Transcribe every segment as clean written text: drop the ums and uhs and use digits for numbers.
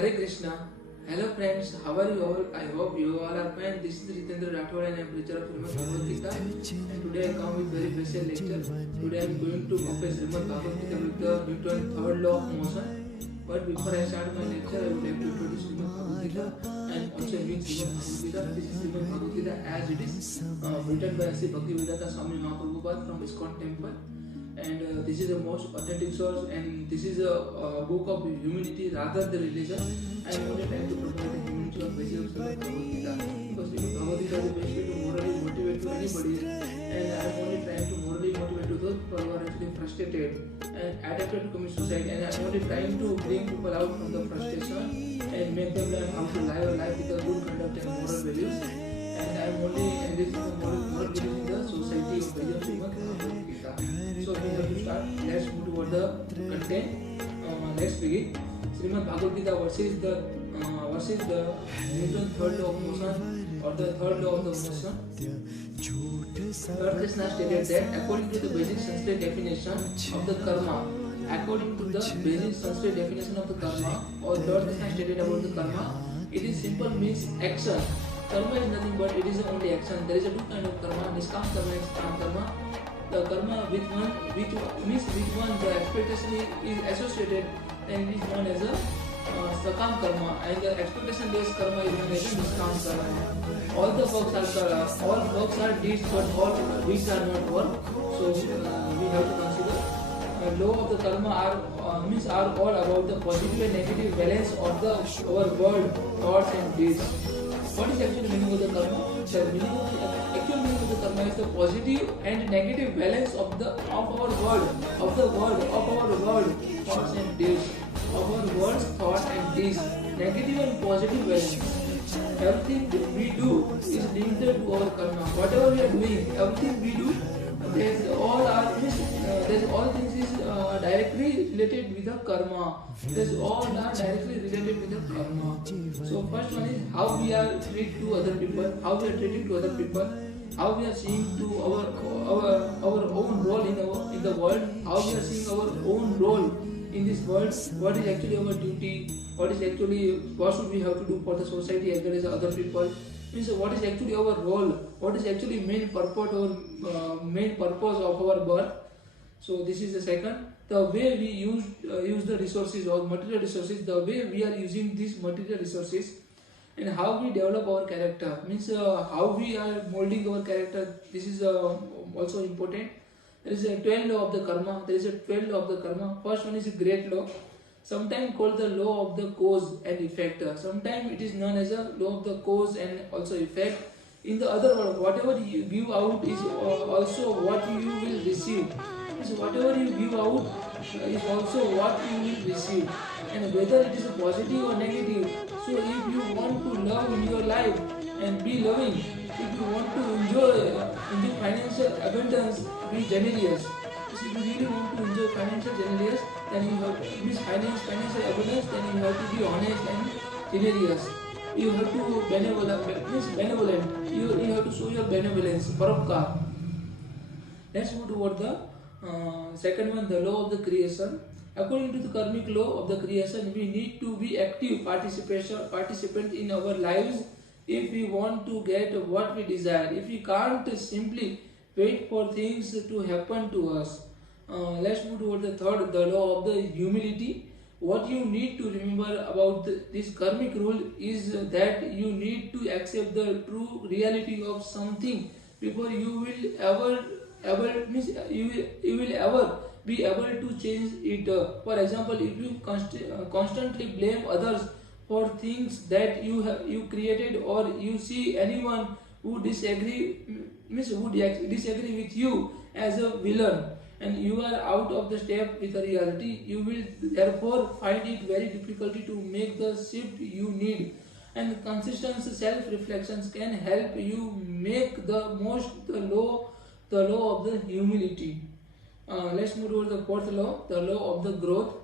Hare Krishna. Hello friends, how are you all? I hope you all are fine. This is Ritendra Rathod and I am preacher of Shrimad Bhagavad Gita. And today I come with very special lecture. Today I am going to compare Shrimad Bhagavad Gita with the Newton's third law of motion. But before I start my lecture, I would like to introduce Shrimad Bhagavad Gita and also read Shrimad Bhagavad Gita. This is Shrimad Bhagavad Gita as it is written by Sri Bhaktivedanta Swami Mahaprabhupada from ISKCON temple. And this is the most authentic source, and this is a book of humanity rather than religion. I am only trying to promote the humanity on basis of Srimad Bhagavad Gita, because Bhagavad Gita is the best way to morally motivate to anybody, and I am only trying to morally motivate to those people who are actually frustrated and adapted to commit suicide, and I am only trying to bring people out from the frustration and make them learn how to live a life with a good conduct and moral values. And I am only enriching the moral values in the society of the Srimad Bhagavad Gita. So we have to start. Let's move toward the content. Let's begin. Shrimad Bhagavad Gita versus the Newton's third law of motion or the third law of the motion. Lord Krishna stated that according to the basic Sanskrit definition of the karma, or Lord Krishna stated about the karma, it is simple means action. Karma is nothing but it is only action. There is a two kind of karma: niskam karma and skam karma. The karma which one the expectation is associated, and it is known as a sakam karma, and the expectation based karma is known as a niskam karma. All the works are deeds, but all deeds are not work. So we have to consider law of the karma are all about the positive and negative balance of our world, thoughts and deeds. What is actually meaning of the karma? The actual meaning of the karma is the positive and negative balance of our world, thoughts and deeds, of our words, thoughts and deeds, negative and positive balance. Everything we do is linked to our karma. Whatever we are doing, everything we do, all things is directly related with the karma. All are directly related with the karma. So first one is how we are treated to other people, how we are seeing to our own role in the world, how we are seeing our own role in this world, what is actually our duty, what should we have to do for the society as well as other people. Means what is actually our role, what is actually main purpose of our birth. So this is the second. The way we use the resources or material resources, the way we are using these material resources, and how we develop our character. Means how we are molding our character. This is also important. There is a 12 law of the karma. First one is a great law, sometimes called the law of the cause and effect. Sometimes it is known as a law of the cause and also effect. In the other word, whatever you give out is also what you will receive. So whatever you give out is also what you will receive, and whether it is a positive or negative. So if you want to love in your life and be loving, if you want to enjoy financial abundance, be generous. So if you really want to enjoy financial generous, then you have financial abundance, then you have to be honest and generous. You have to benevolent. You have to show your benevolence, paropkar. Let's move toward the second one, the law of the creation. According to the karmic law of the creation, we need to be active participant in our lives if we want to get what we desire. If we can't simply wait for things to happen to us. Let's move toward the third, the law of the humility. What you need to remember about this karmic rule is that you need to accept the true reality of something before you will ever be able to change it. For example, if you constantly blame others for things that you created, or you see anyone who disagree with you as a villain, and you are out of the step with the reality, you will therefore find it very difficult to make the shift you need. And consistent self-reflections can help you make the law of the humility. Let's move to the fourth law, the law of the growth.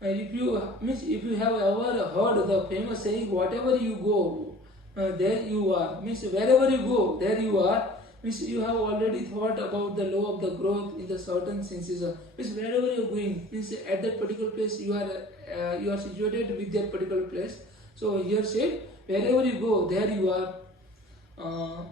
If you have ever heard the famous saying, whatever you go, there you are. Means wherever you go, there you are. Means you have already thought about the law of the growth in the certain senses. Means wherever you are going, means at that particular place you are you are situated with that particular place. So here said, wherever you go, there you are. Uh,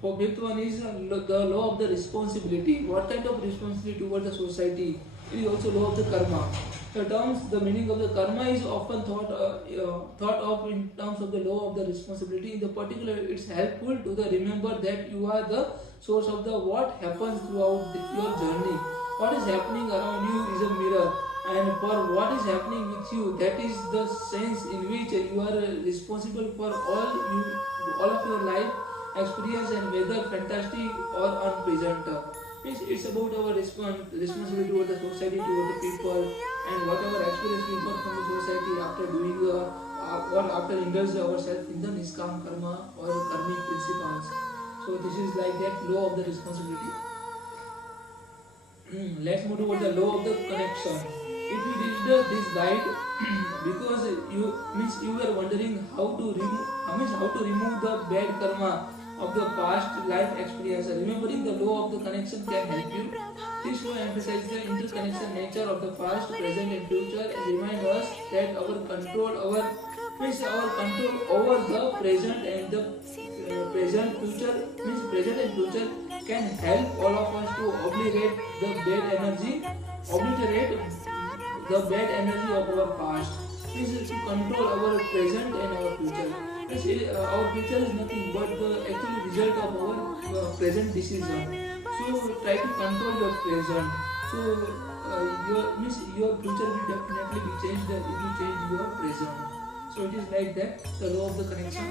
for fifth one is the law of the responsibility. What kind of responsibility towards the society? It is also law of the karma. The meaning of the karma is often thought of in terms of the law of the responsibility. In the particular, it's helpful to the remember that you are the source of the what happens throughout your journey. What is happening around you is a mirror, and for what is happening with you, that is the sense in which you are responsible for all of your life experience, and whether fantastic or unpleasant. Means it's about our responsibility toward the society, toward the people, and whatever experience we got from the society after doing or after indulge ourselves in the niskam karma or karmic principles. So this is like that law of the responsibility. Let's move toward the law of the connection. If you read this guide because you were wondering how to remove the bad karma of the past life experience, remembering the law of the connection can help you. This law emphasizes the interconnection nature of the past, present, and future, and remind us that our control over the present and the present and future can help all of us to obliterate the bad energy of our past. This is to control our present and our future. Our future is nothing but the actual result of our present decision. So try to control your present. So your future will definitely be changed if you change your present. So it is like that, the law of the connection.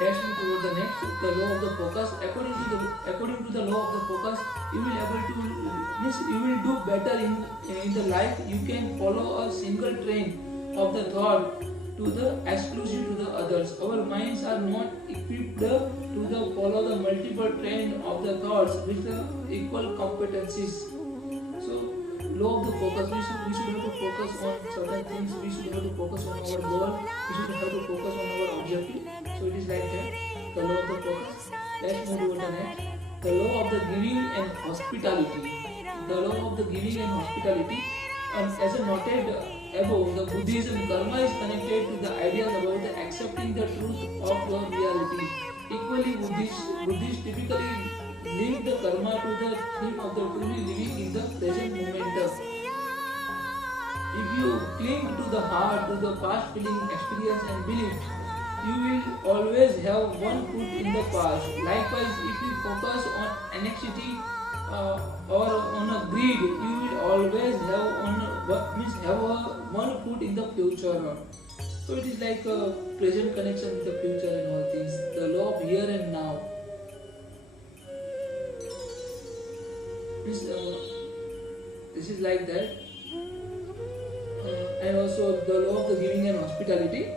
Let's move toward the next, the law of the focus. According to the law of the focus, you will do better in the life. You can follow a single train of the thought to the exclusive to the others. Our minds are not equipped to follow the multiple train of the thoughts with the equal competencies. So law of the focus, we should have to focus on certain things. We should have to focus on our goal. We should have to focus on our objective. So it is like that, the law of the focus. Let's move over the next, the law of the giving and hospitality. The law of the giving and hospitality. As a noted above, the Buddhism karma is connected to the ideas about the accepting the truth of your reality. Equally, Buddhists typically link the karma to the theme of the truly living in the present moment. If you cling to the heart, to the past feeling, experience, and belief, you will always have one foot in the past. Likewise, if you focus on anxiety or on a greed, you will always have one foot in the future. So it is like a present connection with the future and all things. The law of here and now. This is like that. And also the law of the giving and hospitality.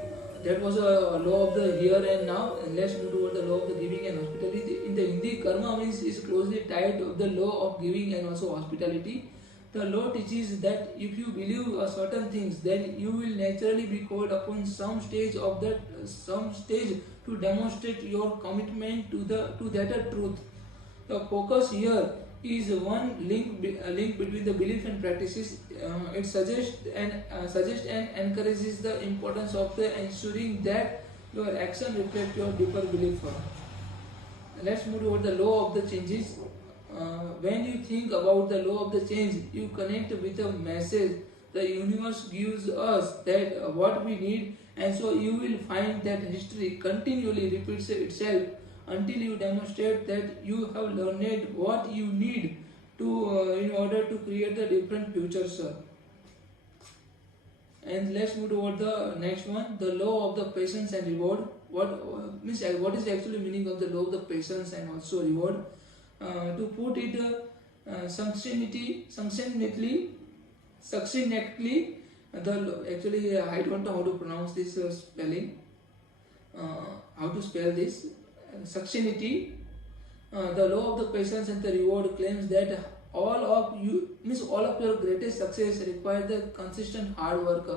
That was a law of the here and now. And let's move toward the law of the giving and hospitality. In the Hindi, karma means is closely tied to the law of giving and also hospitality. The law teaches that if you believe certain things, then you will naturally be called upon some stage to demonstrate your commitment to that truth. The focus here is one link between the belief and practices. It suggests and encourages the importance of ensuring that your action reflects your deeper belief. Let's move toward the law of the changes. When you think about the law of the change, you connect with a message the universe gives us that what we need, and so you will find that history continually repeats itself until you demonstrate that you have learned what you need to in order to create a different future, sir. And let's move toward the next one, the law of the patience and reward. What is actually meaning of the law of the patience and also reward? To put it succinctly, actually I don't know how to pronounce this spelling. How to spell this? Succinctly, the law of the patience and the reward claims that all of your greatest success requires the consistent hard work.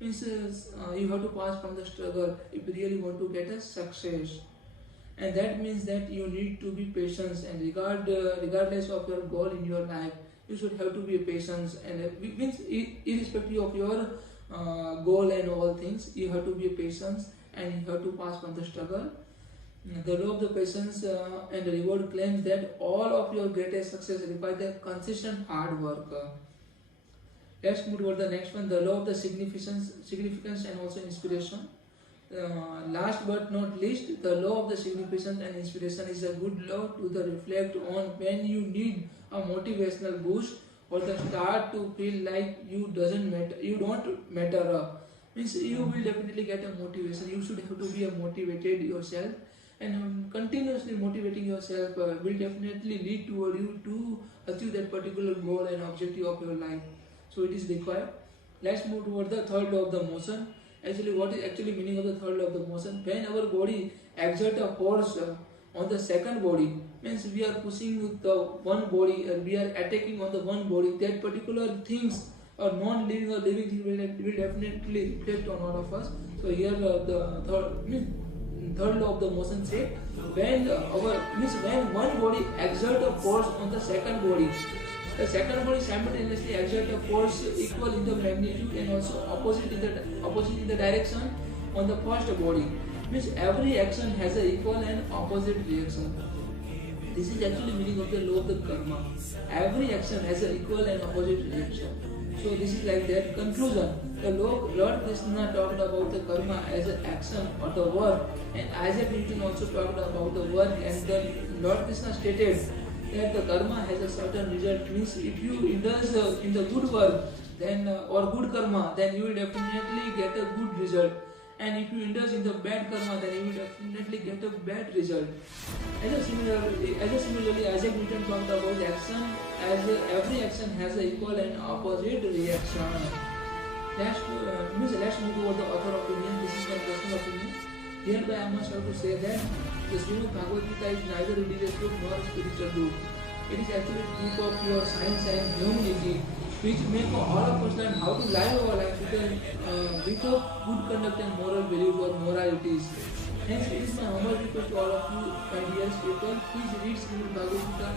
You have to pass from the struggle if you really want to get a success. And that means that you need to be patient, and regardless of your goal in your life, you should have to be patient, and means irrespective of your goal and all things, you have to be patient and you have to pass on the struggle. The law of the patience and the reward claims that all of your greatest success requires the consistent hard work. Let's move toward the next one, the law of the significance and also inspiration. Last but not least, the law of the significance and inspiration is a good law to the reflect on when you need a motivational boost or the start to feel like you don't matter. Means you will definitely get a motivation. You should have to be motivated yourself, and continuously motivating yourself will definitely lead toward you to achieve that particular goal and objective of your life. So it is required. Let's move toward the third law of the motion. Actually, what is actually meaning of the third law of the motion? When our body exerts a force on the second body, means we are pushing the one body and we are attacking on the one body. That particular things or non-living or living thing will definitely reflect on all of us. So here the third law of the motion says when when one body exerts a force on the second body, the second body simultaneously exerts a force equal in the magnitude and also opposite in the direction on the first body. Means every action has an equal and opposite reaction. This is actually meaning of the law of the karma. Every action has an equal and opposite reaction. So this is like that. Conclusion. The Lord Krishna talked about the karma as an action or the work, and Isaac Newton also talked about the work, and the Lord Krishna stated that the karma has a certain result. Means if you indulge in the good work, then or good karma, then you will definitely get a good result. And if you indulge in the bad karma, then you will definitely get a bad result. Similarly, Isaac Newton talked about action as every action has an equal and opposite reaction. Let's move toward the author opinion. This is my personal opinion. Hereby I must have to say that the Shrimad Bhagavad Gita is neither a religious book nor a spiritual book. It is actually a book of pure science and humanity, which make all of us learn how to live our life with good conduct and moral values or moralities. Hence, it is my humble request to all of you, my dearest people, please read Shrimad Bhagavad Gita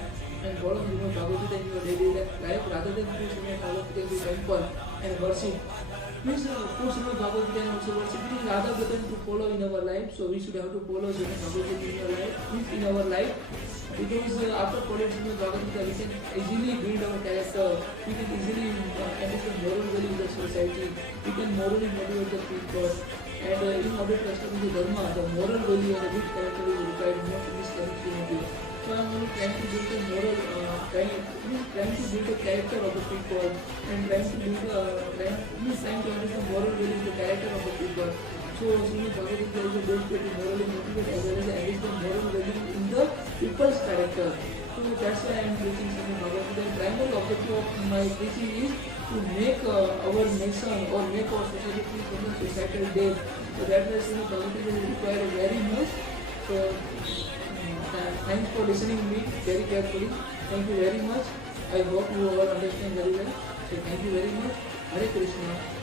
and follow Shrimad Bhagavad Gita in your daily life rather than put Shrimad Bhagavad Gita in the temple and worship. Means put Shrimad Bhagavad Gita and also worship. It is rather better to follow in our life, so we should have to follow Shrimad Bhagavad Gita in our life. Because after following Shrimad Bhagavad Gita, we can easily build our character, we can easily understand moral value in the society, we can morally motivate the people, and in order to establish the dharma, the moral value and the good character is required not in this community. So I am only trying to build the trying to build the character of the people, and trying to understand moral value in the character of the people. So Shrimad Bhagavad Gita is a best way to morally motivate as well as enrich the moral value in the people's character. So that's why I am preaching Shrimad Bhagavad Gita. The primary objective of my preaching is to make our nation or make our society free from the societal debt. So that's why Shrimad Bhagavad Gita is required very much. So thanks for listening to me very carefully. Thank you very much. I hope you all understand very well. So thank you very much. Hare Krishna.